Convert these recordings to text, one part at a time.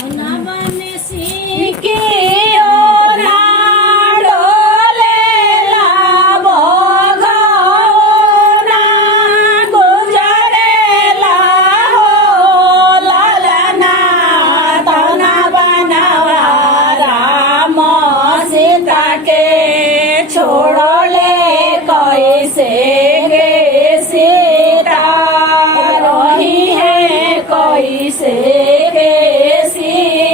नवन सीके ओरा डोलेला बघोना गुजरेला हो ललना तना बनवा राम सीता के छोड़ले कैसे गे सीता रही है कैसे गे सीता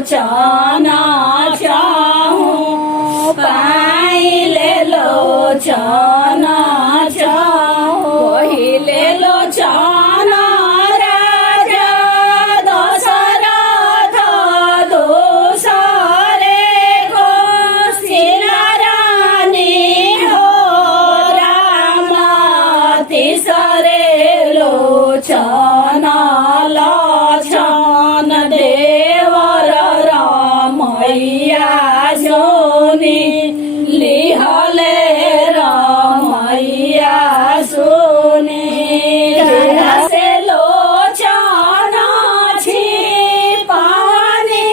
लोचन चाहू पाइले लोचन चाहू पहिले लोचन राजा दशरथ दोसरे कौशल्या रानी हो राम तिसरे लोचन लक्षण देवर रमैया जोनी लिहले रमैया सुनी से लोचन छिपानी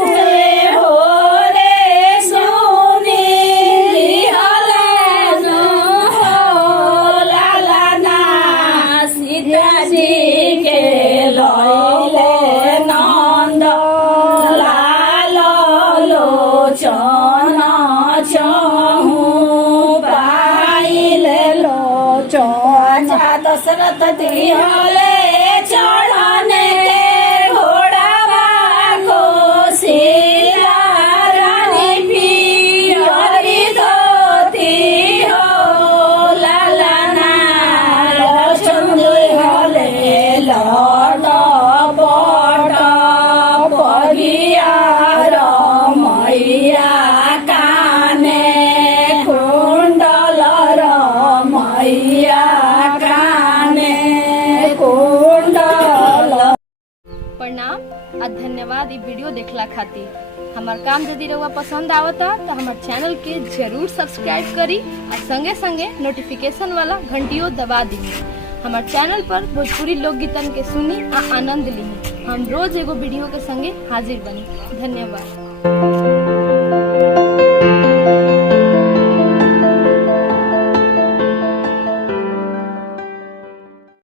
से हो रे सुनी लिहले लालना सीता जी के लैले नंद लाल लोचन चाहू पाइले लोचन दशरथ दिहले चढ़न के घोड़ावा कौशल्या रानी पियरी धोती हो लालना लक्ष्मण दिहले लट पट पगिया रमैया काने कुंडल रमैया काने कुंडल। प्रणाम आ धन्यवाद ई वीडियो देखला खातिर। हमार काम यदि रउआ पसंद आवता तो हमार चैनल के जरूर सब्सक्राइब करी और संगे संगे नोटिफिकेशन वाला घंटियों दबा दी। हमार चैनल पर भोजपुरी लोकगीतन के सुनी आ आनंद ली। हम रोज एगो वीडियो के संगे हाजिर बनी। धन्यवाद।